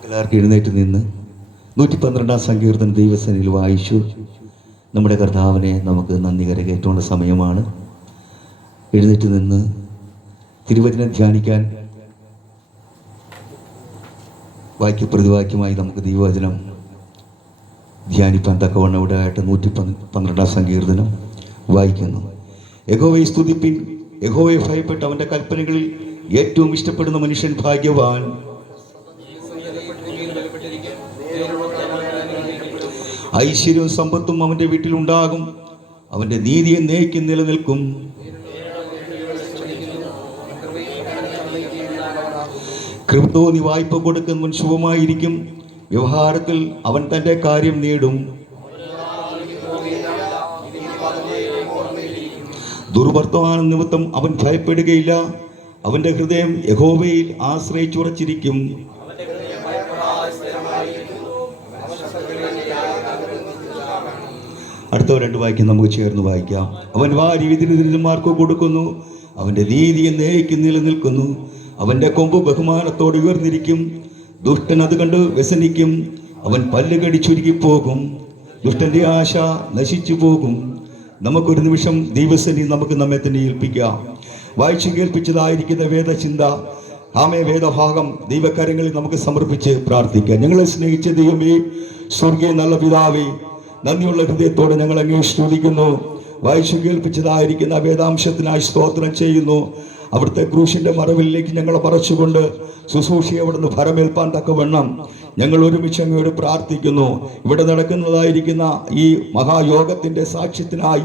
നമുക്കെല്ലാവർക്കും എഴുന്നേറ്റ് നിന്ന് നൂറ്റി പന്ത്രണ്ടാം സങ്കീർത്തനം ദൈവസേനയിൽ വായിച്ചു. നമ്മുടെ കർത്താവിനെ നമുക്ക് നന്ദി കരകയറ്റേണ്ട സമയമാണ്. എഴുന്നേറ്റ് നിന്ന് തിരുവചനം ധ്യാനിക്കാൻ വാക്യ പ്രതിവാക്യമായി നമുക്ക് ദൈവവചനം ധ്യാനിപ്പാൻ തക്കവണ്ണം ഇവിടെ ആയിട്ട് നൂറ്റി പന്ത് പന്ത്രണ്ടാം സങ്കീർത്തനം വായിക്കുന്നു. യഹോവയെ സ്തുതിപ്പിൻ. യഹോവയെ ഭയപ്പെട്ട് അവന്റെ കൽപ്പനകളിൽ ഏറ്റവും ഇഷ്ടപ്പെടുന്ന മനുഷ്യൻ ഭാഗ്യവാൻ. ഐശ്വര്യവും സമ്പത്തും അവന്റെ വീട്ടിലുണ്ടാകും. അവന്റെ നീതി എന്നേക്കും നിലനിൽക്കും. കൃപതോന്നി വായ്പ കൊടുക്കുന്നവൻ ശുഭമായിരിക്കും. വ്യവഹാരത്തിൽ അവൻ തന്റെ കാര്യം നേടും. ദുർവർത്തമാന നിമിത്തം അവൻ ഭയപ്പെടുകയില്ല. അവന്റെ ഹൃദയം യഹോവയിൽ ആശ്രയിച്ചുറച്ചിരിക്കും. അടുത്ത രണ്ട് വാക്യം നമുക്ക് ചേർന്ന് വായിക്കാം. അവൻ വാരി വിധിനിധന്മാർക്ക് കൊടുക്കുന്നു. അവന്റെ നീതി എന്നേക്ക് നിലനിൽക്കുന്നു. അവന്റെ കൊമ്പ് ബഹുമാനത്തോടെ ഉയർന്നിരിക്കും. ദുഷ്ടൻ അത് കണ്ട് വ്യസനിക്കും. അവൻ പല്ല് കടിച്ചുരുക്കി പോകും. ദുഷ്ടന്റെ ആശ നശിച്ചു പോകും. നമുക്കൊരു നിമിഷം ദൈവസനി നമുക്ക് നമ്മെ തന്നെ ഏൽപ്പിക്കാം. വായിച്ചു കേൾപ്പിച്ചതായിരിക്കുന്ന വേദചിന്ത ആമേ വേദഭാഗം ദൈവകാര്യങ്ങളിൽ നമുക്ക് സമർപ്പിച്ച് പ്രാർത്ഥിക്കാം. ഞങ്ങളെ സ്നേഹിച്ച ദൈവമേ സ്വർഗീയ നല്ല പിതാവേ നന്ദിയുള്ള ഹൃദയത്തോടെ ഞങ്ങൾ അങ്ങേ സ്തുതിക്കുന്നു. വായിച്ചു കേൾപ്പിച്ചതായിരിക്കുന്ന വേദാംശത്തിനായി സ്തോത്രം ചെയ്യുന്നു. അവിടുത്തെ ക്രൂശിന്റെ മറവിലേക്ക് ഞങ്ങൾ മറച്ചുകൊണ്ട് ശുശ്രൂഷയെ അവിടുന്ന് ഫലമേൽപ്പാൻ തക്കവണ്ണം ഞങ്ങൾ ഒരുമിച്ച് അങ്ങോട്ട് പ്രാർത്ഥിക്കുന്നു. ഇവിടെ നടക്കുന്നതായിരിക്കുന്ന ഈ മഹായോഗത്തിന്റെ സാക്ഷ്യത്തിനായി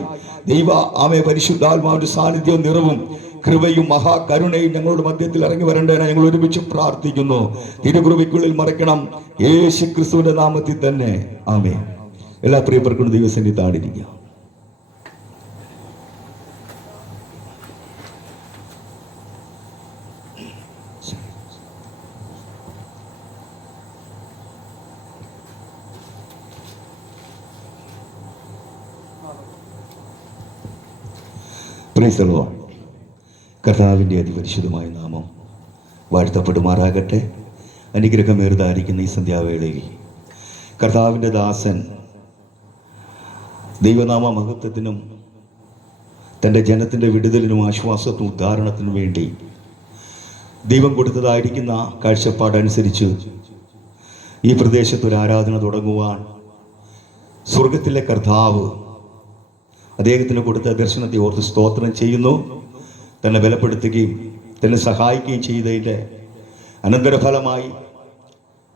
ദൈവ ആമേ പരിശുദ്ധാത്മാവിന്റെ സാന്നിധ്യവും നിറവും കൃപയും മഹാകരുണയും ഞങ്ങളുടെ മധ്യത്തിൽ ഇറങ്ങി വരേണ്ടതിനെ ഞങ്ങൾ ഒരുമിച്ച് പ്രാർത്ഥിക്കുന്നു. തിരുകുറുവിക്കുള്ളിൽ മറക്കണം യേശു ക്രിസ്തുവിന്റെ നാമത്തിൽ തന്നെ. ആമേ എല്ലാ പ്രിയപ്പെട്ടവർക്കും ദൈവസന്നി താടിരിക്കുക താണിരിക്കുക കർത്താവിന്റെ അതിപരിശുദ്ധമായ നാമം വാഴ്ത്തപ്പെടുമാറാകട്ടെ. അനുഗ്രഹമേറുതായിരിക്കുന്ന ഈ സന്ധ്യാവേളയിൽ കർത്താവിന്റെ ദാസൻ ദൈവനാമ മഹത്വത്തിനും തന്റെ ജനത്തിന്റെ വിടുതലിനും ആശ്വാസത്തിനും ഉദ്ധാരണത്തിനും വേണ്ടി ദൈവം കൊടുത്തതായിരിക്കുന്ന കാഴ്ചപ്പാടനുസരിച്ച് ഈ പ്രദേശത്തൊരു ആരാധന തുടങ്ങുവാൻ സ്വർഗത്തിലെ കർത്താവ് അദ്ദേഹത്തിന് കൊടുത്ത ദർശനത്തെ ഓർത്ത് സ്തോത്രം ചെയ്യുന്നു. തന്നെ ബലപ്പെടുത്തുകയും തന്നെ സഹായിക്കുകയും ചെയ്തതിന്റെ അനന്തരഫലമായി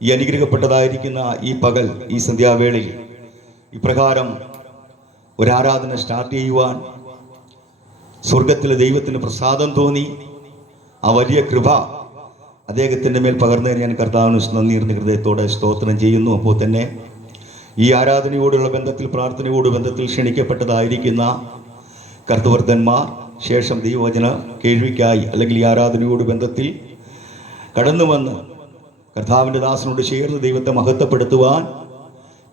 ഈ അനുഗ്രഹപ്പെട്ടതായിരിക്കുന്ന ഈ പകൽ ഈ സന്ധ്യാവേളയിൽ ഇപ്രകാരം ഒരാരാധന സ്റ്റാർട്ട് ചെയ്യുവാൻ സ്വർഗത്തിലെ ദൈവത്തിന് പ്രസാദം തോന്നി. ആ വലിയ കൃപ അദ്ദേഹത്തിന്റെ മേൽ പകർന്നതിന് ഞാൻ കർത്താവിന് നന്ദിയിരുന്ന ഹൃദയത്തോടെ സ്തോത്രം ചെയ്യുന്നു. അപ്പോൾ തന്നെ ഈ ആരാധനയോടുള്ള ബന്ധത്തിൽ പ്രാർത്ഥനയോട് ബന്ധത്തിൽ ക്ഷണിക്കപ്പെട്ടതായിരിക്കുന്ന കർത്തവർദ്ധന്മാർ ശേഷം ദൈവവചന കേൾവിക്കായി അല്ലെങ്കിൽ ഈ ആരാധനയോട് ബന്ധത്തിൽ കടന്നു വന്ന് കർത്താവിന്റെ ദാസനോട് ചേർന്ന് ദൈവത്തെ മഹത്വപ്പെടുത്തുവാൻ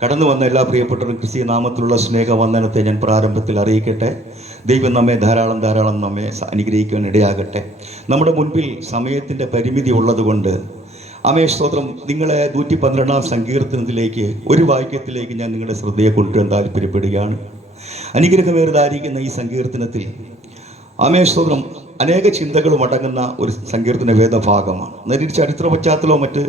കടന്നു വന്ന എല്ലാ പ്രിയപ്പെട്ടവരും ക്രിസ്തീയ നാമത്തിലുള്ള സ്നേഹവന്ദനത്തെ ഞാൻ പ്രാരംഭത്തിൽ അറിയിക്കട്ടെ. ദൈവം നമ്മെ ധാരാളം ധാരാളം നമ്മെ അനുഗ്രഹിക്കുവാൻ ഇടയാകട്ടെ. നമ്മുടെ മുൻപിൽ സമയത്തിന്റെ പരിമിതി ഉള്ളതുകൊണ്ട് അമേഷ് സ്തോത്രം നിങ്ങളെ നൂറ്റി പന്ത്രണ്ടാം സങ്കീർത്തനത്തിലേക്ക് ഒരു വാക്യത്തിലേക്ക് ഞാൻ നിങ്ങളുടെ ശ്രദ്ധയെ കൊണ്ടുവരാൻ താല്പര്യപ്പെടുകയാണ്. അനുഗ്രഹമേറുതായിരിക്കുന്ന ഈ സങ്കീർത്തനത്തിൽ അമേഷ് സ്തോത്രം അനേക ചിന്തകളും അടങ്ങുന്ന ഒരു സങ്കീർത്തന വേദഭാഗമാണ് നേരിട്ട് ചരിത്ര പശ്ചാത്തലവും മറ്റ്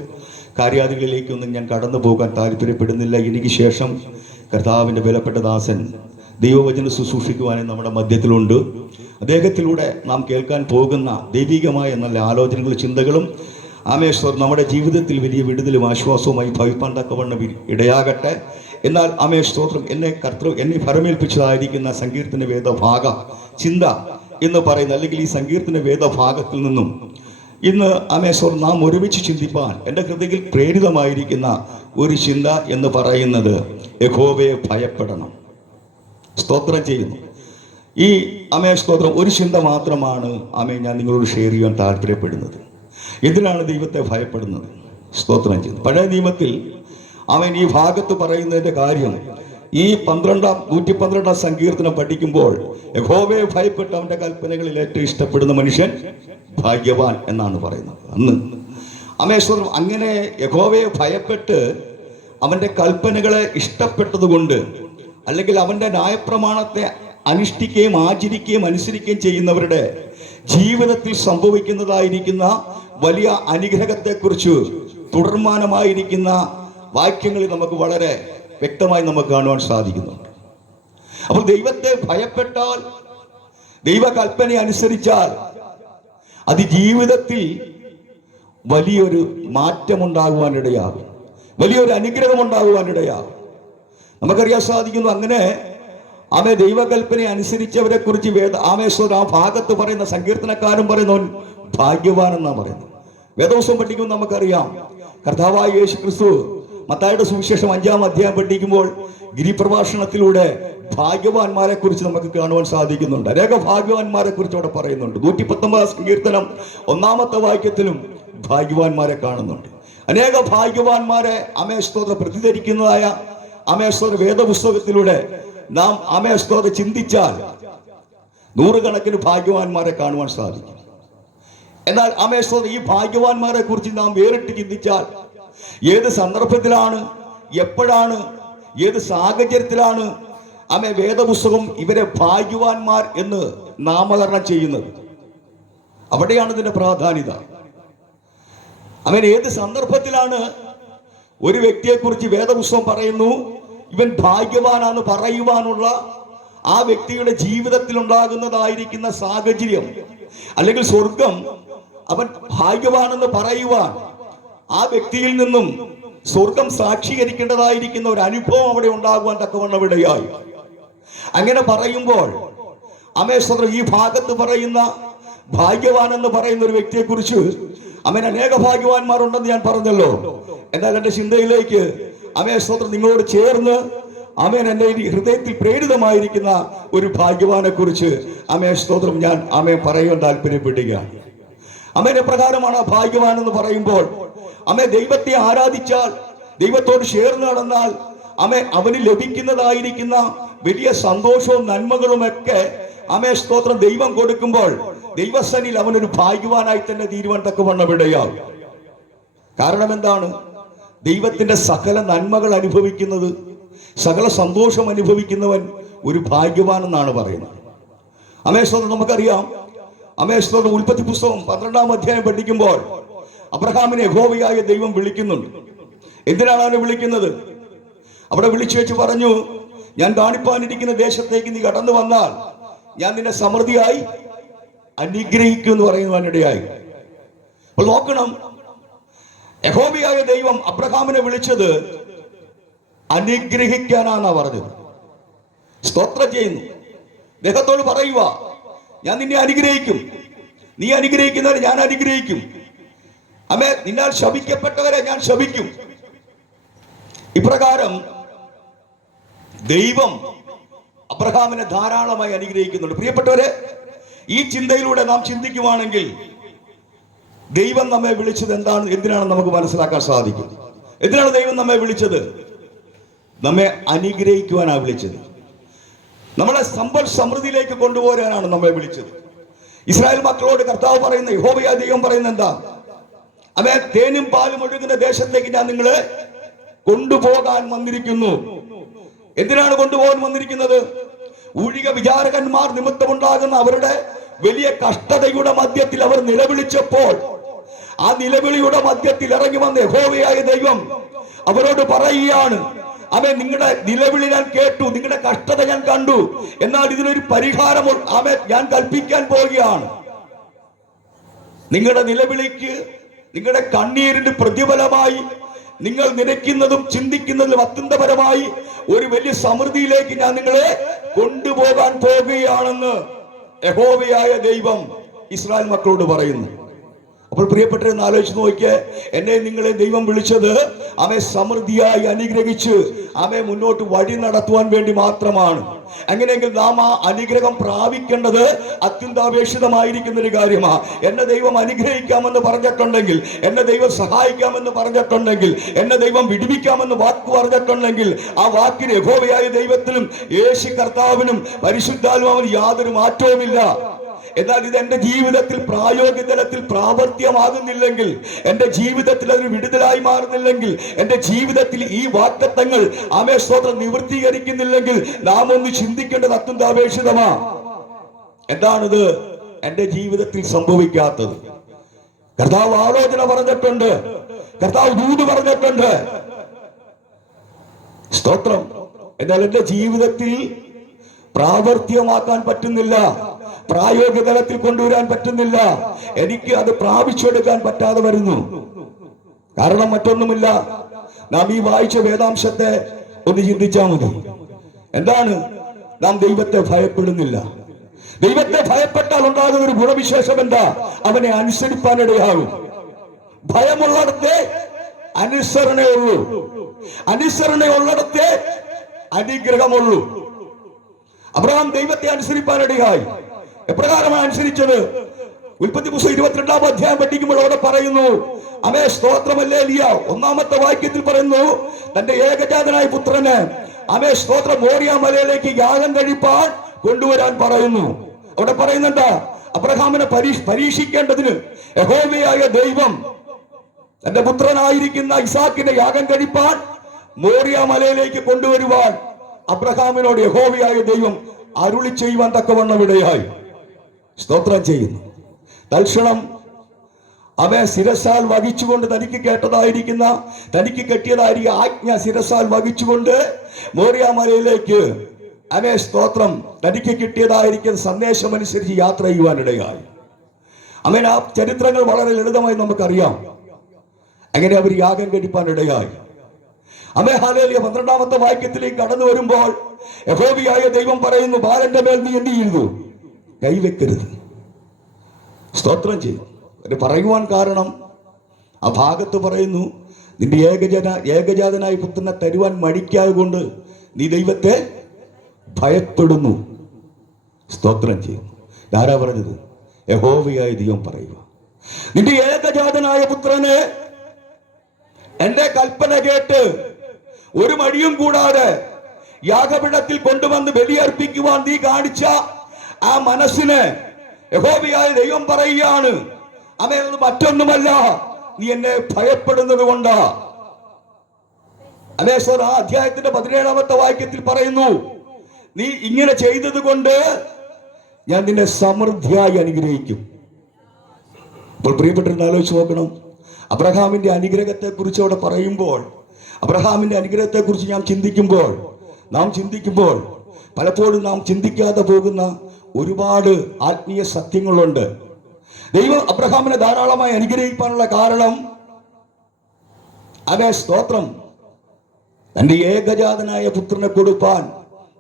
കാര്യാദികളിലേക്കൊന്നും ഞാൻ കടന്നു പോകാൻ താല്പര്യപ്പെടുന്നില്ല. എനിക്ക് ശേഷം കർത്താവിന്റെ വിലപ്പെട്ട ദാസൻ ദൈവവചന ശുശ്രൂഷിക്കുവാനും നമ്മുടെ മധ്യത്തിലുണ്ട്. അദ്ദേഹത്തിലൂടെ നാം കേൾക്കാൻ പോകുന്ന ദൈവികമായ നല്ല ആലോചനകളും ചിന്തകളും ആമേശ്വർ നമ്മുടെ ജീവിതത്തിൽ വലിയ വിടുതലും ആശ്വാസവുമായി ഭവിപ്പാൻ തക്കവണ്ണം ഇടയാകട്ടെ. എന്നാൽ ആമേശ് സ്തോത്രം. എന്നെ കർത്തൃ എന്നെ ഫലമേൽപ്പിച്ചതായിരിക്കുന്ന സങ്കീർത്തന വേദഭാഗ ചിന്ത എന്ന് പറയുന്ന അല്ലെങ്കിൽ ഈ സങ്കീർത്തന വേദഭാഗത്തിൽ നിന്നും ഇന്ന് അമേശ്വർ നാം ഒരുമിച്ച് ചിന്തിപ്പാൻ എന്റെ ഹൃദയത്തിൽ പ്രേരിതമായിരിക്കുന്ന ഒരു ചിന്ത എന്ന് പറയുന്നത് യഹോവയെ ഭയപ്പെടണം. സ്തോത്രം ചെയ്യുന്നു. ഈ അമേ സ്തോത്രം ഒരു ചിന്ത മാത്രമാണ് അമേ ഞാൻ നിങ്ങളോട് ഷെയർ ചെയ്യാൻ താല്പര്യപ്പെടുന്നത്. എന്തിനാണ് ദൈവത്തെ ഭയപ്പെടുന്നത്? സ്തോത്രം ചെയ്യുന്നത് പഴയ നിയമത്തിൽ അവൻ ഈ ഭാഗത്ത് പറയുന്നതിന്റെ കാര്യം ഈ പന്ത്രണ്ടാം നൂറ്റി പന്ത്രണ്ടാം സങ്കീർത്തനം പഠിക്കുമ്പോൾ യഹോവയെ ഭയപ്പെട്ട് അവന്റെ കൽപ്പനകളിൽ ഏറ്റവും ഇഷ്ടപ്പെടുന്ന മനുഷ്യൻ ഭാഗ്യവാൻ എന്നാണ് പറയുന്നത്. അന്ന് അമേശ്വരം അങ്ങനെ യഹോവയെ ഭയപ്പെട്ട് അവന്റെ കൽപ്പനകളെ ഇഷ്ടപ്പെട്ടതുകൊണ്ട് അല്ലെങ്കിൽ അവന്റെ ന്യായപ്രമാണത്തെ അനുഷ്ഠിക്കുകയും ആചരിക്കുകയും അനുസരിക്കുകയും ചെയ്യുന്നവരുടെ ജീവിതത്തിൽ സംഭവിക്കുന്നതായിരിക്കുന്ന വലിയ അനുഗ്രഹത്തെക്കുറിച്ച് തുടർമാനമായിരിക്കുന്ന വാക്യങ്ങളിൽ നമുക്ക് വളരെ വ്യക്തമായി നമുക്ക് കാണുവാൻ സാധിക്കുന്നുണ്ട് അപ്പോൾ ദൈവത്തെ ഭയപ്പെട്ടാൽ ദൈവകൽപ്പന അനുസരിച്ചാൽ അത് ജീവിതത്തിൽ വലിയൊരു മാറ്റമുണ്ടാകുവാനിടയാകും. വലിയൊരു അനുഗ്രഹം ഉണ്ടാകുവാനിടയാകും നമുക്കറിയാൻ സാധിക്കുന്നു അങ്ങനെ ആമേ ദൈവകൽപ്പന അനുസരിച്ചവരെ കുറിച്ച് വേദ ആമേശ്വർ ആ ഭാഗത്ത് പറയുന്ന സങ്കീർത്തനക്കാരും പറയുന്നവൻ ഭാഗ്യവാൻ എന്നാ പറയുന്നത്. വേദോസം പഠിക്കുമ്പോൾ നമുക്കറിയാം. കർത്താവായ യേശു ക്രിസ്തു മത്തായുടെ സുവിശേഷം അഞ്ചാം അധ്യായം പഠിക്കുമ്പോൾ ഗിരിപ്രഭാഷണത്തിലൂടെ ഭാഗ്യവാന്മാരെ കുറിച്ച് നമുക്ക് കാണുവാൻ സാധിക്കുന്നുണ്ട്. അനേക ഭാഗ്യവാന്മാരെ കുറിച്ച് അവിടെ പറയുന്നുണ്ട്. നൂറ്റി പത്തൊമ്പതാം സങ്കീർത്തനം ഒന്നാമത്തെ വാക്യത്തിലും ഭാഗ്യവാന്മാരെ കാണുന്നുണ്ട്. അനേക ഭാഗ്യവാന്മാരെ അമേസ്തോത്ര പ്രതിധരിക്കുന്നതായ അമേശ്വര വേദപുസ്തകത്തിലൂടെ നാം അമേസ്തോത്ര ചിന്തിച്ചാൽ നൂറുകണക്കിന് ഭാഗ്യവാന്മാരെ കാണുവാൻ സാധിക്കും. എന്നാൽ അമേശ്വർ ഈ ഭാഗ്യവാന്മാരെ കുറിച്ച് നാം വേറിട്ട് ചിന്തിച്ചാൽ ഏത് സന്ദർഭത്തിലാണ് എപ്പോഴാണ് ഏത് സാഹചര്യത്തിലാണ് അമേ വേദപുസ്തകം ഇവരെ ഭാഗ്യവാന്മാർ എന്ന് നാമകരണം ചെയ്യുന്നത്. അവിടെയാണ് ഇതിന്റെ പ്രാധാന്യത. അവൻ ഏത് സന്ദർഭത്തിലാണ് ഒരു വ്യക്തിയെക്കുറിച്ച് വേദപുസ്തകം പറയുന്നു ഇവൻ ഭാഗ്യവാനാന്ന് പറയുവാനുള്ള ആ വ്യക്തിയുടെ ജീവിതത്തിൽ ഉണ്ടാകുന്നതായിരിക്കുന്ന സാഹചര്യം അല്ലെങ്കിൽ സ്വർഗം അവൻ ഭാഗ്യവാനെന്ന് പറയുവാൻ ആ വ്യക്തിയിൽ നിന്നും സ്വർഗം സാക്ഷീകരിക്കേണ്ടതായിരിക്കുന്ന ഒരു അനുഭവം അവിടെ ഉണ്ടാകുവാൻ തക്കവണ്ണം ഇടയായി. അങ്ങനെ പറയുമ്പോൾ അമേശ്വര ഈ ഭാഗത്ത് പറയുന്ന ഭാഗ്യവാൻ എന്ന് പറയുന്ന ഒരു വ്യക്തിയെ കുറിച്ച് അവൻ അനേക ഭാഗ്യവാന്മാരുണ്ടെന്ന് ഞാൻ പറഞ്ഞല്ലോ. എന്നാൽ എന്റെ ചിന്തയിലേക്ക് അമേശ്വരം നിങ്ങളോട് ചേർന്ന് അമേൻ എന്റെ ഈ ഹൃദയത്തിൽ പ്രേരിതമായിരിക്കുന്ന ഒരു ഭാഗ്യവാനെ കുറിച്ച് അമേ സ്തോത്രം ഞാൻ അമേ പറയുവാൻ താല്പര്യപ്പെടുകയാണ്. അമേനെ പ്രകാരമാണ് ഭാഗ്യവാൻ എന്ന് പറയുമ്പോൾ അമേ ദൈവത്തെ ആരാധിച്ചാൽ ദൈവത്തോട് ചേർന്ന് നടന്നാൽ അമേ അവന് ലഭിക്കുന്നതായിരിക്കുന്ന വലിയ സന്തോഷവും നന്മകളുമൊക്കെ അമേ സ്തോത്രം ദൈവം കൊടുക്കുമ്പോൾ ദൈവസനിൽ അവനൊരു ഭാഗ്യവാനായി തന്നെ തീരുവാൻ തക്കവണ്ണം കാരണം എന്താണ്? ദൈവത്തിന്റെ സകല നന്മകൾ അനുഭവിക്കുന്നത് സകല സന്തോഷം അനുഭവിക്കുന്നവൻ ഒരു ഭാഗ്യവാൻ എന്നാണ് പറയുന്നത് അമേശ്വരം നമുക്കറിയാം. അമേശ്വരം ഉൽപ്പത്തി പുസ്തകം പന്ത്രണ്ടാം അധ്യായം പഠിക്കുമ്പോൾ അബ്രഹാമിനെ യഹോവയായ ദൈവം വിളിക്കുന്നുണ്ട്. എന്തിനാണ് അവനെ വിളിക്കുന്നത്? അവിടെ വിളിച്ചു വെച്ച് പറഞ്ഞു ഞാൻ കാണിപ്പാനിരിക്കുന്ന ദേശത്തേക്ക് നീ കടന്നു വന്നാൽ ഞാൻ നിന്നെ സമൃദ്ധിയായി അനുഗ്രഹിക്കും എന്ന് പറയുവാനിടയായി അപ്പോൾ നോക്കണം യഹോബിയായ ദൈവം അബ്രഹാമിനെ വിളിച്ചത് അനുഗ്രഹിക്കാനാന്നാ പറഞ്ഞത്. സ്തോത്ര ചെയ്യുന്നു. ദേഹത്തോട് പറയുക ഞാൻ നിന്നെ അനുഗ്രഹിക്കും. നീ അനുഗ്രഹിക്കുന്നവരെ ഞാൻ അനുഗ്രഹിക്കും. അമ്മേ നിന്നാൽ ശപിക്കപ്പെട്ടവരെ ഞാൻ ശപിക്കും. ഇപ്രകാരം ദൈവം അബ്രഹാമിനെ ധാരാളമായി അനുഗ്രഹിക്കുന്നുണ്ട്. പ്രിയപ്പെട്ടവരെ ഈ ചിന്തയിലൂടെ നാം ചിന്തിക്കുവാണെങ്കിൽ ദൈവം നമ്മെ വിളിച്ചത് എന്താണ് എന്തിനാണെന്ന് നമുക്ക് മനസ്സിലാക്കാൻ സാധിക്കും? എന്തിനാണ് ദൈവം നമ്മെ വിളിച്ചത്? നമ്മെ അനുഗ്രഹിക്കുവാനാണ് വിളിച്ചത്. നമ്മളെ സമ്പൽ സമൃദ്ധിയിലേക്ക് കൊണ്ടുപോരാനാണ് നമ്മെ വിളിച്ചത്. ഇസ്രായേൽ മക്കളോട് കർത്താവ് പറയുന്ന യഹോവയ ദൈവം പറയുന്ന എന്താ? അവൻ തേനും പാലും ഒഴുകുന്ന ദേശത്തേക്ക് ഞാൻ നിങ്ങളെ കൊണ്ടുപോകാൻ വന്നിരിക്കുന്നു. എന്തിനാണ് കൊണ്ടുപോകാൻ വന്നിരിക്കുന്നത്? ഊഴിക വിചാരകന്മാർ നിമിത്തമുണ്ടാകുന്ന അവരുടെ വലിയ കഷ്ടതയുടെ മധ്യത്തിൽ അവർ നിലവിളിച്ചപ്പോൾ ആ നിലവിളിയുടെ മധ്യത്തിൽ ഇറങ്ങി വന്ന യഹോവയായ ദൈവം അവരോട് പറയുകയാണ് അവൻ നിങ്ങളുടെ നിലവിളി ഞാൻ കേട്ടു നിങ്ങളുടെ കഷ്ടത ഞാൻ കണ്ടു. എന്നാൽ ഇതിനൊരു പരിഹാരം അവൻ ഞാൻ കൽപ്പിക്കാൻ പോവുകയാണ്. നിങ്ങളുടെ നിലവിളിക്ക് നിങ്ങളുടെ കണ്ണീരിന്റെ പ്രതിഫലമായി നിങ്ങൾ നിരക്കുന്നതും ചിന്തിക്കുന്നതിലും അത്യന്തപരമായി ഒരു വലിയ സമൃദ്ധിയിലേക്ക് ഞാൻ നിങ്ങളെ കൊണ്ടുപോകാൻ പോകുകയാണെന്ന് യഹോവയായ ദൈവം ഇസ്രായേൽ മക്കളോട് പറയുന്നു. അപ്പോൾ പ്രിയപ്പെട്ടവരെന്ന് ആലോചിച്ച് നോക്കിയേ. എന്നെ നിങ്ങളെ ദൈവം വിളിച്ചത് അവയെ സമൃദ്ധിയായി അനുഗ്രഹിച്ച് അവയെ മുന്നോട്ട് വഴി നടത്തുവാൻ വേണ്ടി മാത്രമാണ്. അങ്ങനെയെങ്കിൽ നാം ആ അനുഗ്രഹം പ്രാപിക്കേണ്ടത് അത്യന്താപേക്ഷിതമായിരിക്കുന്ന ഒരു കാര്യമാണ് എന്നെ ദൈവം അനുഗ്രഹിക്കാമെന്ന് പറഞ്ഞിട്ടുണ്ടെങ്കിൽ എന്നെ ദൈവം സഹായിക്കാമെന്ന് പറഞ്ഞിട്ടുണ്ടെങ്കിൽ എന്നെ ദൈവം വിടുവിക്കാമെന്ന് വാക്ക് പറഞ്ഞിട്ടുണ്ടെങ്കിൽ ആ വാക്കിന് യഹോവയായ ദൈവത്തിനും യേശു കർത്താവിനും പരിശുദ്ധാത്മാവിനും യാതൊരു മാറ്റവുമില്ല. എന്നാൽ ഇത് എന്റെ ജീവിതത്തിൽ പ്രായോഗിക തലത്തിൽ പ്രാവർത്തിയമാകുന്നില്ലെങ്കിൽ എന്റെ ജീവിതത്തിൽ അതിന് വിടുതലായി മാറുന്നില്ലെങ്കിൽ എന്റെ ജീവിതത്തിൽ ഈ വാക്തത്വങ്ങൾ ആമേ സ്തോത്രം നിവൃത്തീകരിക്കുന്നില്ലെങ്കിൽ നാം ഒന്ന് ചിന്തിക്കേണ്ടത് അത്യന്താപേക്ഷിതമാ. എന്താണിത്? എന്റെ ജീവിതത്തിൽ സംഭവിക്കാത്തത്. കർത്താവ് ആലോചന പറഞ്ഞിട്ടുണ്ട്. കർത്താവ് ദൂത് പറഞ്ഞിട്ടുണ്ട്. സ്തോത്രം. എന്നാൽ എന്റെ ജീവിതത്തിൽ പ്രാവർത്തികമാക്കാൻ പറ്റുന്നില്ല. പ്രായോഗിക തലത്തിൽ കൊണ്ടുവരാൻ പറ്റുന്നില്ല. എനിക്ക് അത് പ്രാപിച്ചെടുക്കാൻ പറ്റാതെ വരുന്നു. കാരണം മറ്റൊന്നുമില്ല. നാം ഈ വായിച്ച വേദാംശത്തെ ഒന്ന് ചിന്തിച്ചാൽ മതി. എന്താണ്? നാം ദൈവത്തെ ഭയപ്പെടുന്നില്ല. ദൈവത്തെ ഭയപ്പെട്ടാൽ ഉണ്ടാകുന്ന ഒരു ഗുണവിശേഷം എന്താ? അവനെ അനുസരിപ്പാനിടയാകും. ഭയമുള്ളിടത്തെ അനുസരണയുള്ളൂ അനുസരണയുള്ളിടത്തെ അനുഗ്രഹമുള്ളൂ. അബ്രഹാം ദൈവത്തെ അനുസരിപ്പാനിടയായി. എപ്രകാരമാണ് അനുസരിച്ചത്? ഉൽപ്പത്തി പുസ്തകം ഇരുപത്തിരണ്ടാം അധ്യായം പഠിക്കുമ്പോൾ അവിടെ പറയുന്നു അവേ സ്തോത്രമല്ലേ ലിയ? ഒന്നാമത്തെ വാക്യത്തിൽ പറയുന്നു തന്റെ ഏകജാതനായ പുത്രന് അവേ സ്തോത്രം മോറിയ മലയിലേക്ക് യാഗം കഴിപ്പാൻ കൊണ്ടുവരാൻ പറയുന്നു. അവിടെ പറയുന്നുണ്ട് അബ്രഹാമിനെ പരീക്ഷ പരീക്ഷിക്കേണ്ടതിന് യഹോവയായ ദൈവം തന്റെ പുത്രനായിരിക്കുന്ന ഇസാക്കിന്റെ യാഗം കഴിപ്പാൻ മോറിയ മലയിലേക്ക് കൊണ്ടുവരുവാൻ അബ്രഹാമിനോട് യഹോവയായ ദൈവം അരുളി ചെയ്യുവാൻ തക്കവണ്ണം ഇടയായി. സ്തോത്രം ചെയ്യുന്നു. തൽക്ഷണം അവൻ ശിരസാൽ വഹിച്ചുകൊണ്ട് തനിക്ക് കേട്ടതായിരിക്കുന്ന തനിക്ക് കെട്ടിയതായിരിക്കും ആജ്ഞ ശിരസാൽ വഹിച്ചുകൊണ്ട് മോറിയാമലയിലേക്ക് മലയിലേക്ക് അവേ സ്തോത്രം തനിക്ക് കിട്ടിയതായിരിക്കുന്ന സന്ദേശം അനുസരിച്ച് യാത്ര ചെയ്യുവാനിടയായി. അങ്ങനെ ആ ചരിത്രങ്ങൾ വളരെ ലളിതമായി നമുക്കറിയാം. അങ്ങനെ അവർ യാഗം കഴിപ്പാൻ ഇടയായി അമേ പന്ത്രണ്ടാമത്തെ വാക്യത്തിലേക്ക് കടന്നു വരുമ്പോൾ യഹോബിയായ ദൈവം പറയുന്നു ബാലന്റെ മേൽ നീ എന്ത് ചെയ്യുന്നു? കൈവെക്കരുത്. സ്തോത്രം ചെയ്യും. പറയുവാൻ കാരണം ആ ഭാഗത്ത് പറയുന്നു നിന്റെ ഏകജന ഏകജാതനായ പുത്രനെ തരുവാൻ മടിക്കായ കൊണ്ട് നീ ദൈവത്തെ ഭയപ്പെടുന്നു. സ്തോത്രം ചെയ്യുന്നു ആരാ പറഞ്ഞത്? യഹോവയായ ദൈവം പറയുക. നിന്റെ ഏകജാതനായ പുത്രനെ എന്റെ കൽപ്പന കേട്ട് ഒരു മടിയും കൂടാതെ യാഗപീഠത്തിൽ കൊണ്ടുവന്ന് ബലിയർപ്പിക്കുവാൻ നീ കാണിച്ച ആ മനസ്സിന് യഹോബിയായ ദൈവം പറയുകയാണ് അവയത് മറ്റൊന്നുമല്ല നീ എന്നെ ഭയപ്പെടുന്നത് കൊണ്ടാ. അതേശ്വർ ആ അധ്യായത്തിന്റെ പതിനേഴാമത്തെ വാക്യത്തിൽ പറയുന്നു നീ ഇങ്ങനെ ചെയ്തത് കൊണ്ട് ഞാൻ നിന്നെ സമൃദ്ധിയായി അനുഗ്രഹിക്കും. അപ്പോൾ പ്രിയപ്പെട്ടിരുന്ന ആലോചിച്ച് നോക്കണം. അബ്രഹാമിന്റെ അനുഗ്രഹത്തെ കുറിച്ച് അവിടെ പറയുമ്പോൾ അബ്രഹാമിന്റെ അനുഗ്രഹത്തെ കുറിച്ച് ഞാൻ ചിന്തിക്കുമ്പോൾ നാം ചിന്തിക്കുമ്പോൾ പലപ്പോഴും നാം ചിന്തിക്കാതെ പോകുന്ന ഒരുപാട് ആത്മീയ സത്യങ്ങളുണ്ട്. ദൈവം അബ്രഹാമിനെ ധാരാളമായി അനുഗ്രഹിക്കാനുള്ള കാരണം അവ സ്തോത്രം. തന്റെ ഏകജാതനായ പുത്രനെ കൊടുപ്പാൻ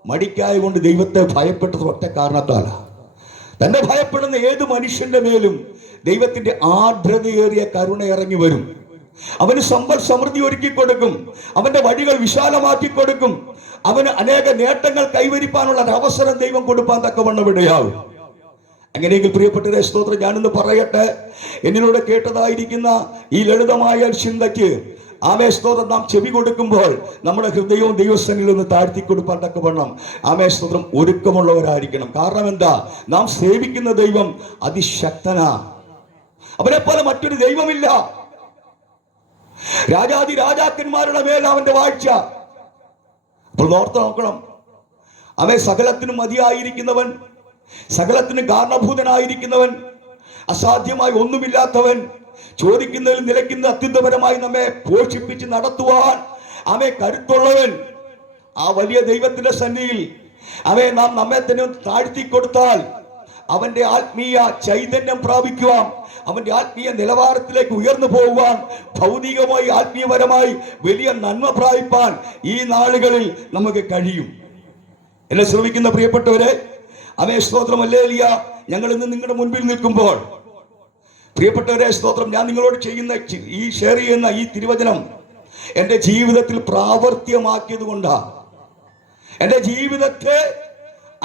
മടിക്കായ കൊണ്ട് ദൈവത്തെ ഭയപ്പെട്ടത് ഒറ്റ കാരണത്താല. തന്നെ ഭയപ്പെടുന്ന ഏത് മനുഷ്യന്റെ മേലും ദൈവത്തിന്റെ ആർദ്രതയേറിയ കരുണ ഇറങ്ങി വരും. അവന് സമ്പൽ സമൃദ്ധി ഒരുക്കി കൊടുക്കും. അവന്റെ വഴികൾ വിശാലമാക്കി കൊടുക്കും. അവന് അനേക നേട്ടങ്ങൾ കൈവരിപ്പാനുള്ള ഒരു അവസരം ദൈവം കൊടുപ്പാൻ തക്കവണ്ണം ഇടയാവും അങ്ങനെയെങ്കിൽ പ്രിയപ്പെട്ട സ്തോത്രം ഞാനിന്ന് പറയട്ടെ. എന്നിലൂടെ കേട്ടതായിരിക്കുന്ന ഈ ലളിതമായ ചിന്തയ്ക്ക് ആമേ സ്തോത്രം നാം ചെവി കൊടുക്കുമ്പോൾ നമ്മുടെ ഹൃദയവും ദൈവസ്ഥങ്ങളിൽ നിന്ന് താഴ്ത്തി തക്കവണ്ണം ആമേ സ്തോത്രം ഒരുക്കമുള്ളവരായിരിക്കണം. കാരണം എന്താ? നാം സേവിക്കുന്ന ദൈവം അതിശക്തനാ. അവരെ പോലെ മറ്റൊരു ദൈവമില്ല. രാജാതി രാജാക്കന്മാരുടെ മേൽ അവന്റെ വാഴ്ച. അപ്പോൾ ഓർത്ത് നോക്കണം. അവൻ സകലത്തിനും മതിയായിരിക്കുന്നവൻ സകലത്തിനും കാരണഭൂതനായിരിക്കുന്നവൻ അസാധ്യമായി ഒന്നുമില്ലാത്തവൻ ചോദിക്കുന്നതിൽ നിലയ്ക്കുന്ന അത്യന്തപരമായി നമ്മെ പോഷിപ്പിച്ച് നടത്തുവാൻ അവയെ കരുത്തുള്ളവൻ. ആ വലിയ ദൈവത്തിന്റെ സന്നിധിയിൽ അവയെ നാം നമ്മെ തന്നെ താഴ്ത്തി കൊടുത്താൽ അവന്റെ ആത്മീയ ചൈതന്യം പ്രാപിക്കുവാൻ അവന്റെ ആത്മീയ നിലവാരത്തിലേക്ക് ഉയർന്നു പോകുവാൻ ഭൗതികമായി ആത്മീയപരമായി വലിയ നന്മ പ്രാപിപ്പാൻ ഈ നാളുകളിൽ നമുക്ക് കഴിയും. എന്നെ ശ്രമിക്കുന്ന പ്രിയപ്പെട്ടവരെ അവേ സ്തോത്രം ഇല്ല ഞങ്ങൾ ഇന്ന് നിങ്ങളുടെ മുൻപിൽ നിൽക്കുമ്പോൾ. പ്രിയപ്പെട്ടവരെ സ്തോത്രം ഞാൻ നിങ്ങളോട് ചെയ്യുന്ന ഈ ഷെയർ ചെയ്യുന്ന ഈ തിരുവചനം എന്റെ ജീവിതത്തിൽ പ്രാവർത്തികമാക്കിയത് കൊണ്ടാണ്. എന്റെ ജീവിതത്തെ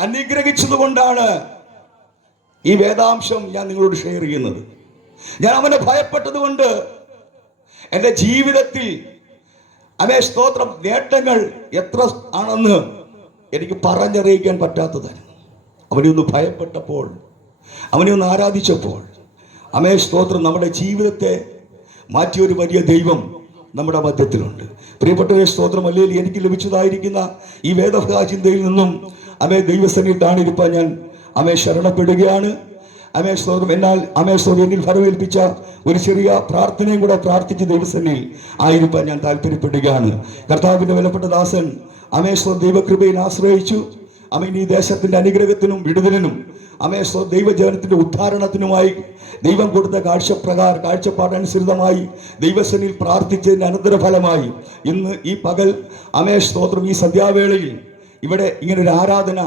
അനുഗ്രഹിച്ചത് കൊണ്ടാണ് ഈ വേദാംശം ഞാൻ നിങ്ങളോട് ഷെയർ ചെയ്യുന്നത്. ഞാൻ അവനെ ഭയപ്പെട്ടത് കൊണ്ട് എന്റെ ജീവിതത്തിൽ അവേ സ്തോത്രം നേട്ടങ്ങൾ എത്ര ആണെന്ന് എനിക്ക് പറഞ്ഞറിയിക്കാൻ പറ്റാത്തതാണ്. അവനെ ഒന്ന് ഭയപ്പെട്ടപ്പോൾ അവനെ ഒന്ന് ആരാധിച്ചപ്പോൾ അമേ സ്തോത്രം നമ്മുടെ ജീവിതത്തെ മാറ്റിയൊരു വലിയ ദൈവം നമ്മുടെ മധ്യത്തിലുണ്ട്. പ്രിയപ്പെട്ടവരെ സ്തോത്രം അല്ലെങ്കിൽ എനിക്ക് ലഭിച്ചതായിരിക്കുന്ന ഈ വേദഭാ ചിന്തയിൽ നിന്നും അമേ ദൈവസന്നിൽ ഇരിപ്പാൻ ഞാൻ അമേ ശരണപ്പെടുകയാണ്. അമേ സ്തോത്രം എന്നാൽ അമേ സ്തോത്രം എന്നിൽ ഫലമേൽപ്പിച്ച ഒരു ചെറിയ പ്രാർത്ഥനയും കൂടെ പ്രാർത്ഥിച്ച ദൈവസന്നിൽ ആയിരിക്കാൻ ഞാൻ താല്പര്യപ്പെടുകയാണ്. കർത്താവിന്റെ വിലപ്പെട്ട ദാസൻ അമേ സ്തോത്രം ദൈവകൃപയിൽ ആശ്രയിച്ചു. അമീൻ ഈ ദേശത്തിന്റെ അനുഗ്രഹത്തിനും വിടുതലിനും അമേ സ്വ ദൈവജനത്തിന്റെ ഉദ്ധാരണത്തിനുമായി ദൈവം കൊടുത്ത കാഴ്ചപ്രകാർ കാഴ്ചപ്പാടനുസൃതമായി ദൈവസനിൽ പ്രാർത്ഥിച്ചതിന്റെ അനന്തരഫലമായി ഇന്ന് ഈ പകൽ അമേ സ്തോത്രം ഈ സന്ധ്യാവേളയിൽ ഇവിടെ ഇങ്ങനൊരു ആരാധന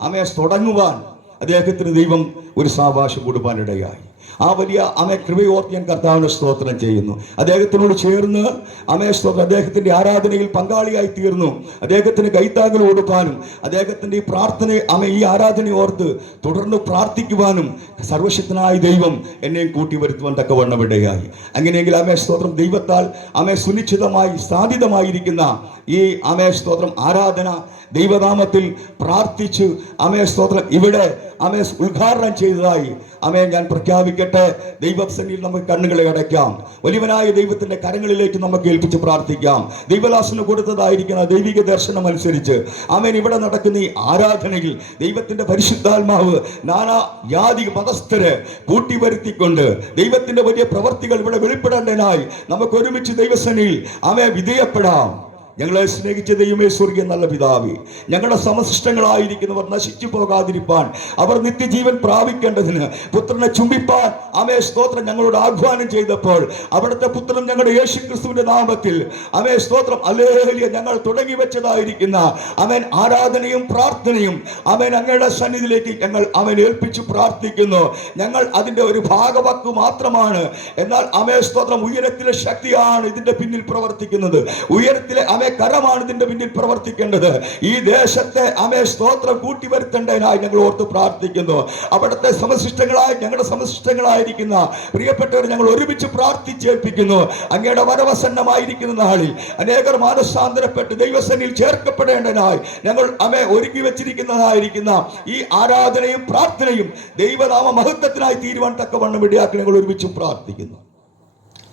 അമേഷ് തുടങ്ങുവാൻ അദ്ദേഹത്തിന് ദൈവം ഒരു സാവകാശം കൊടുക്കാനിടയായി ആ വലിയ അമേ കൃപയോർത്ത് ഞാൻ കർത്താവിനെ സ്തോത്രം ചെയ്യുന്നു. അദ്ദേഹത്തിനോട് ചേർന്ന് അമേ സ്തോത്രം അദ്ദേഹത്തിന്റെ ആരാധനയിൽ പങ്കാളിയായി തീർന്നു. അദ്ദേഹത്തിന് കൈത്താങ്ങൽ കൊടുക്കാനും അദ്ദേഹത്തിന്റെ ഈ പ്രാർത്ഥന അമ്മ ഈ ആരാധന ഓർത്ത് തുടർന്ന് പ്രാർത്ഥിക്കുവാനും സർവശക്തനായ ദൈവം എന്നെയും കൂട്ടി വരുത്തുവാൻ തക്കവണ്ണം ഇടയായി. അങ്ങനെയെങ്കിൽ അമേ സ്തോത്രം ദൈവത്താൽ അമേ സുനിശ്ചിതമായി സാധ്യതമായിരിക്കുന്ന ഈ അമേ സ്തോത്രം ആരാധന ദൈവനാമത്തിൽ പ്രാർത്ഥിച്ച് അമേ സ്തോത്രം. ഇവിടെ അമേ ഉദ്ഘാടനം ചെയ്തതായി. അമേ ഞാൻ പ്രഖ്യാപിക്കട്ടെ. ദൈവസന്നിയിൽ നമുക്ക് കണ്ണുകളെ അടയ്ക്കാം. വലിയവനായ ദൈവത്തിന്റെ കരങ്ങളിലേക്ക് നമുക്ക് ഏൽപ്പിച്ച് പ്രാർത്ഥിക്കാം. ദൈവദാസന് കൊടുത്തതായിരിക്കുന്ന ദൈവിക ദർശനം അനുസരിച്ച് അമേൻ ഇവിടെ നടക്കുന്ന ഈ ആരാധനയിൽ ദൈവത്തിന്റെ പരിശുദ്ധാത്മാവ് നാനാ ജാതി കൂട്ടി കൂട്ടിവരുത്തിക്കൊണ്ട് ദൈവത്തിന്റെ വലിയ പ്രവർത്തികൾ ഇവിടെ വെളിപ്പെടേണ്ടതിനായി നമുക്ക് ഒരുമിച്ച് ദൈവസന്നിയിൽ അമേ വിധേയപ്പെടാം. ഞങ്ങളെ സ്നേഹിച്ച ദൈവമേ സ്വർഗീയ നല്ല പിതാവി ഞങ്ങളുടെ സമശിഷ്ടങ്ങളായിരിക്കുന്നവർ നശിച്ചു പോകാതിരിപ്പാൻ അവർ നിത്യജീവൻ പ്രാപിക്കേണ്ടതിന് പുത്രനെ ചുംബിപ്പാൻ. അമേ സ്തോത്രം ഞങ്ങളോട് ആഹ്വാനം ചെയ്തപ്പോൾ അവിടുത്തെ പുത്രൻ ഞങ്ങളുടെ യേശു ക്രിസ്തുവിന്റെ നാമത്തിൽ അമേ സ്തോത്രം. അലേഹലിയ ഞങ്ങൾ തുടങ്ങി വെച്ചതായിരിക്കുന്ന അവൻ ആരാധനയും പ്രാർത്ഥനയും അവൻ അങ്ങയുടെ സന്നിധിയിലേക്ക് ഞങ്ങൾ അവൻ ഏൽപ്പിച്ചു പ്രാർത്ഥിക്കുന്നു. ഞങ്ങൾ അതിന്റെ ഒരു ഭാഗവക്ക് മാത്രമാണ്. എന്നാൽ അമേ സ്തോത്രം. ഉയരത്തിലെ ശക്തിയാണ് ഇതിന്റെ പിന്നിൽ പ്രവർത്തിക്കുന്നത്. ഉയരത്തിലെ അമേ കരമാണ് ഇതിന്റെ പിന്നിൽ പ്രവർത്തിക്കേണ്ടത്. ഈ ദേശത്തെ അമേ സ്തോത്രം കൂട്ടി വരുത്തേണ്ടതിനായി ഞങ്ങൾ ഓർത്ത് പ്രാർത്ഥിക്കുന്നു. അവിടുത്തെ സമശിഷ്ടങ്ങളായി ഞങ്ങളുടെ സമശിഷ്ടങ്ങളായിരിക്കുന്ന പ്രിയപ്പെട്ടവർ ഞങ്ങൾ ഒരുമിച്ച് പ്രാർത്ഥിച്ചേൽപ്പിക്കുന്നു. അങ്ങയുടെ വരവസന്നമായിരിക്കുന്ന നാളിൽ അനേകർ മാനസാന്തരപ്പെട്ട് ദൈവസന്നിൽ ചേർക്കപ്പെടേണ്ടതിനായി ഞങ്ങൾ അമേ ഒരുക്കി വെച്ചിരിക്കുന്നതായിരിക്കുന്ന ഈ ആരാധനയും പ്രാർത്ഥനയും ദൈവനാമ മഹത്വത്തിനായി തീരുവാൻ തക്കവണ്ണം ഇടയാക്കി ഞങ്ങൾ ഒരുമിച്ച് പ്രാർത്ഥിക്കുന്നു.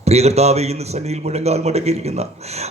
പ്രിയ കർത്താവെ ഇന്ന് സന്നിയിൽ മുഴങ്കാൽ മടക്കിയിരിക്കുന്ന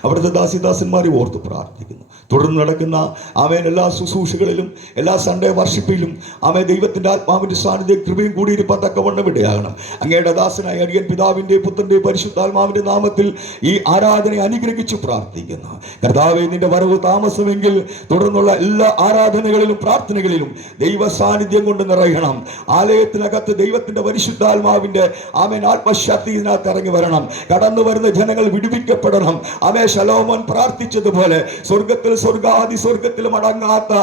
അവിടുത്തെ ദാസിദാസന്മാരെ ഓർത്ത് പ്രാർത്ഥിക്കുന്നു. തുടർന്ന് നടക്കുന്ന ആമേൻ എല്ലാ ശുശ്രൂഷകളിലും എല്ലാ സൺഡേ വർഷിപ്പിലും ആമേ ദൈവത്തിന്റെ ആത്മാവിന്റെ സാന്നിധ്യം കൃപയും കൂടിയിരിപ്പാൻ തക്കവണ്ണം ഇടയാകണം അങ്ങയുടെ ദാസനായ അടിയൻ പിതാവിന്റെ പുത്രന്റെ പരിശുദ്ധാത്മാവിന്റെ നാമത്തിൽ ഈ ആരാധനയെ അനുഗ്രഹിച്ച് പ്രാർത്ഥിക്കുന്നു. കർത്താവെ നിന്റെ വരവ് താമസമെങ്കിൽ തുടർന്നുള്ള എല്ലാ ആരാധനകളിലും പ്രാർത്ഥനകളിലും ദൈവ സാന്നിധ്യം കൊണ്ട് നിറയണം. ആലയത്തിനകത്ത് ദൈവത്തിന്റെ പരിശുദ്ധാത്മാവിന്റെ ആമേൻ ആത്മശക്തി ഇതിനകത്ത് ഇറങ്ങി വരണം. കടന്നു വരുന്ന ജനങ്ങൾ വിടുവിക്കപ്പെടണം. അമേ ശലോമോൻ പ്രാർത്ഥിച്ചതുപോലെ സ്വർഗത്തിൽ സ്വർഗാദി സ്വർഗത്തിൽ അടങ്ങാത്ത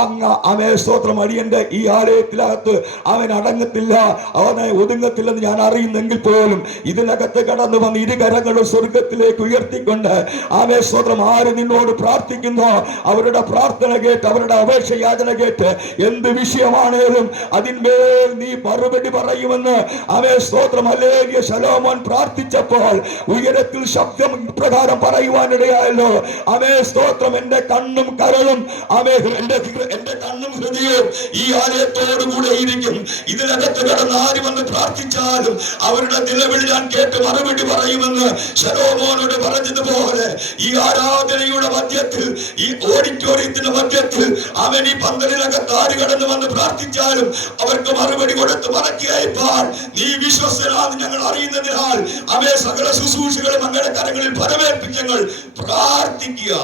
അങ്ങ അമേ സ്തോത്രം അടിയന്റെ ഈ ആലയത്തിനകത്ത് അവൻ അടങ്ങത്തില്ല. അവനെ ഒതുങ്ങത്തില്ലെന്ന് ഞാൻ അറിയുന്നെങ്കിൽ പോലും ഇതിനകത്ത് കടന്നു വന്ന് ഇരുകരങ്ങളും സ്വർഗത്തിലേക്ക് ഉയർത്തിക്കൊണ്ട് ആമേ സ്തോത്രം ആര് നിന്നോട് പ്രാർത്ഥിക്കുന്നോ? അവരുടെ പ്രാർത്ഥന കേട്ട് അവരുടെ അപേക്ഷ യാചന കേട്ട് എന്ത് വിഷയമാണേലും അതിന്മേൽ നീ മറുപടി പറയുമെന്ന് അവേ സ്തോത്രം അല്ലേ ശലോമോൻ പ്രാർത്ഥിച്ചപ്പോൾ ഉയരത്തിൽ ശബ്ദം പ്രകാരം പറയുവാനിടയായല്ലോ. അമേ സ്തോത്രം എന്റെ കണ്ണും കരളും അമേ എന്റെ എന്റെ കണ്ണും ഹൃദയവും ഈ ആലയത്തോടു കൂടെ ഇരിക്കും. ഇതിനകത്ത് കിടന്ന് ആര് വന്ന് പ്രാർത്ഥിച്ചാലും അവരുടെ നിലവിളി ഞാൻ കേട്ട് മറുപടി പറയുമെന്ന് ശരോമോനോട് പറഞ്ഞതുപോലെ ഈ ആരാധനയുടെ മധ്യത്തിൽ ഈ ഓഡിറ്റോറിയത്തിന്റെ മധ്യത്തിൽ അവൻ ഈ പന്തലിനകത്ത് ആര് കടന്നു വന്ന് പ്രാർത്ഥിച്ചാലും അവർക്ക് മറുപടി കൊടുത്ത് മടക്കിയയപ്പാൻ നീ വിശ്വസനാന്ന് ഞങ്ങൾ അറിയുന്നതിനാൽ അവയെ സകല ശുശ്രൂഷകളും അങ്ങയുടെ കരങ്ങളിൽ ഫലമേൽപ്പിച്ചങ്ങൾ പ്രാർത്ഥിക്കുക.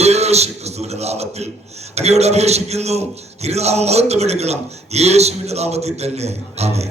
യേശു ക്രിസ്തുവിന്റെ നാമത്തിൽ അങ്ങയോട് അപേക്ഷിക്കുന്നു. തിരുനാമം മഹത്വമെടുക്കണം യേശുവിന്റെ നാമത്തിൽ തന്നെ. ആമേ